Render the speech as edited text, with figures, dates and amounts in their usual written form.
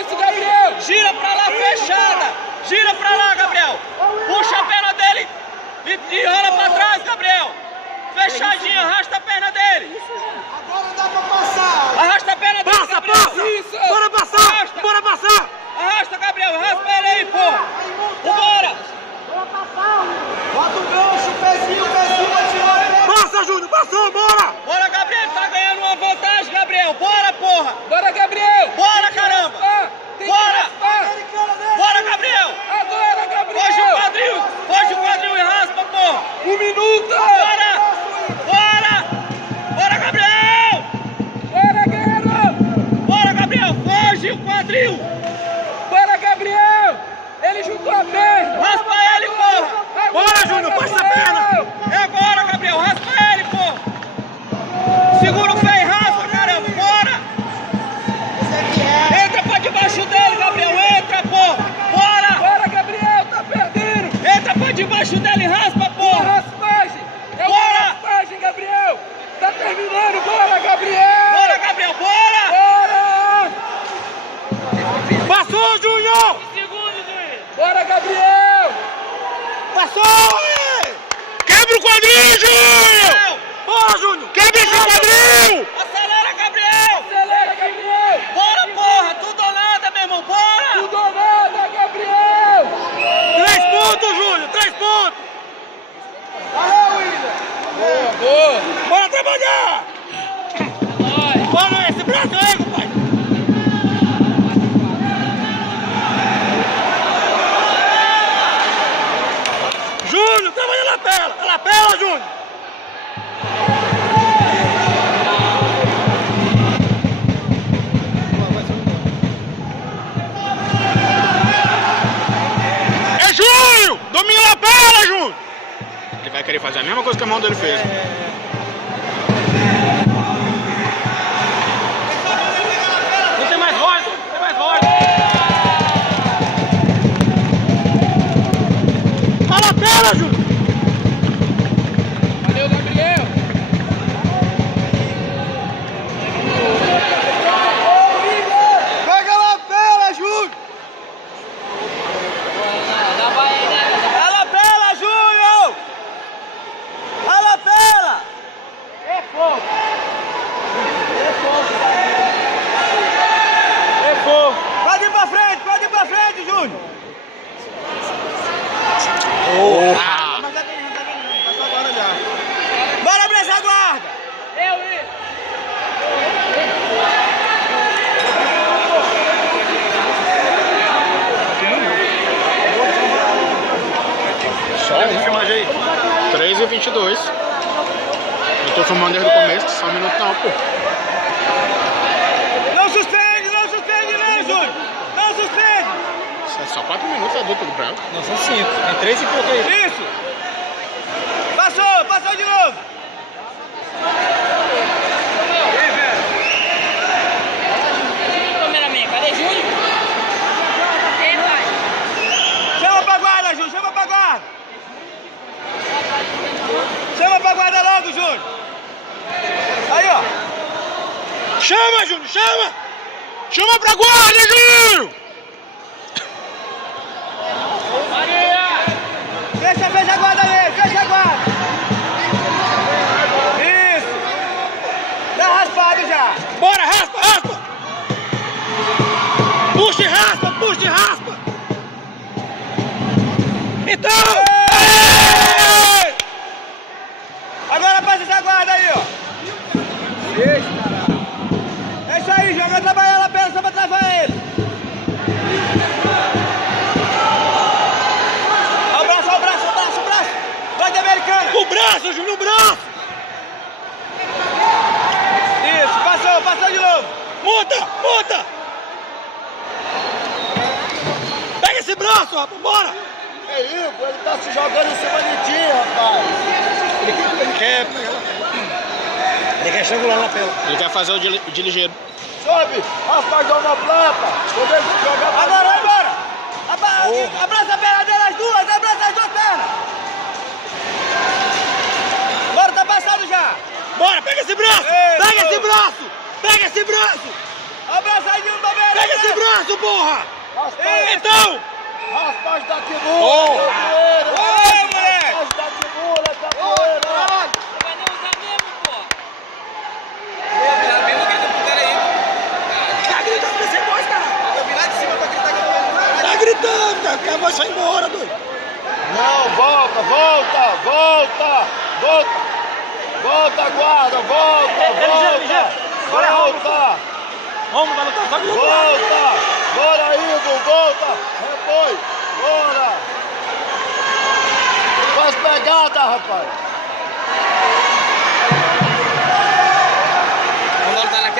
Isso, Gabriel! Gira pra lá, fechada! Gira pra lá, Gabriel! Puxa a perna dele e rola pra trás, Gabriel! Fechadinho, arrasta a perna dele! Agora dá pra passar! Arrasta a perna dele, Passa, Gabriel! passa! Isso! Bora passar! Arrasta. Bora passar! Arrasta, Gabriel! Raspa ele aí, porra! Vambora! Bota o gancho, o pezinho pra tirar ele! Passa, Júnior! Passou, bora! Bora, Gabriel! Tá ganhando uma vantagem, Gabriel! Bora, porra! Bora, Gabriel! Bora, caramba! Tem que Bora! raspar. Bora, Gabriel! Agora, Foge o Gabriel! quadril! Foge o quadril e raspa, porra! 1 minuto! Bora! Bora! Bora, Gabriel! Bora, Guerreiro! Bora, Gabriel! Foge o quadril! Bora, Gabriel! Ele juntou a perna! Raspa ele, porra! Bora, Júnior! Passa a perna! É agora, Gabriel! Raspa ele, porra! Segura o pé e raspa, caramba! Bora! Entra pra debaixo dele, Gabriel! Entra, porra! Bora! Bora, Gabriel! Tá perdendo! Entra pra debaixo dele e raspa, Uma porra! raspagem! É uma Bora! raspagem, Gabriel! Tá terminando! Bora, Gabriel! Bora, Gabriel! Bora! Bora! Passou, Júnior! Bora, Gabriel! Passou! Quebra o quadril, Júnior! Bora, Júnior! Quebra esse quadril! Acelera, Gabriel! Acelera, Gabriel! Bora, porra! Tudo ou nada, meu irmão! Bora! Tudo ou nada, Gabriel! 3 pontos, Júnior! 3 pontos! Valeu, William! Boa! Bora trabalhar! Bora esse braço aí, compadre! Júnior, trabalha na lapela! A lapela, Júnior! É Júnior! Domina a lapela, Júnior! Ele vai querer fazer a mesma coisa que a mão dele fez. Não tem mais voz, não tem mais voz. A lapela, Júnior! Valeu, Gabriel! Pega a lapela, Júnior! A lapela, Júnior! A lapela! É fogo! É fogo! Pode ir pra frente, Júnior! Mas tá ganhando, passou agora já. Bora abrir essa guarda! Só um filmagem aí. 3h22. Eu tô filmando desde o começo, só um minuto não, pô. Não suspende, não, Júnior! Não suspende! Isso é só 4 minutos a dupla do branco. Não, são 5. Tem 3 e pouco aí. Isso! Passou de novo! Cameraman, cadê Júnior? Ei, pai. Chama pra guarda, Júnior! Chama pra guarda! Chama pra guarda logo, Júnior! Aí, ó! Chama, Júnior, chama! Chama pra guarda, Júnior! Fecha a guarda nele! Fecha a guarda! Isso! Tá raspado já! Bora, raspa, raspa! Puxa e raspa, puxa e raspa! Então! Ei! Agora passa essa guarda aí, ó! É isso aí, João! Vai trabalhar lá perto só pra travar ele! Ó o braço! Vai de americana! O braço, Júnior, o braço! Isso! Passou de novo! Monta! Pega esse braço, rapaz, bora! É Igor, ele tá se jogando em cima de ti, rapaz! Ele quer estrangular na pela. Ele quer fazer o de ligeiro. Sobe! Raspa a omoplata! Quando ele jogar pra Agora! Abraça a perna dele, as duas! Abraça as duas pernas! Bora, tá passado já! Bora, pega esse braço! Ei, Pega meu. esse braço! Pega esse braço! Abraça aí, Dilma, Pega esse braço! março, porra! Então! Raspa as da tribuna! Ô, moleque! As da tribuna, capoeira! Vai nem usar mesmo, pô. Tá gritando pra esse voz, cara! Eu vim lá de cima pra gritar que eu Tá gritando, cara! Quer vai sair embora, doido! Não, volta, volta, volta, volta! Volta, guarda, volta, volta! Volta! Vamos, vai lutar, vai lutar! Volta! Bora, Igor, volta! Repõe! Bora! Faz pegada, rapaz! Vamos voltar na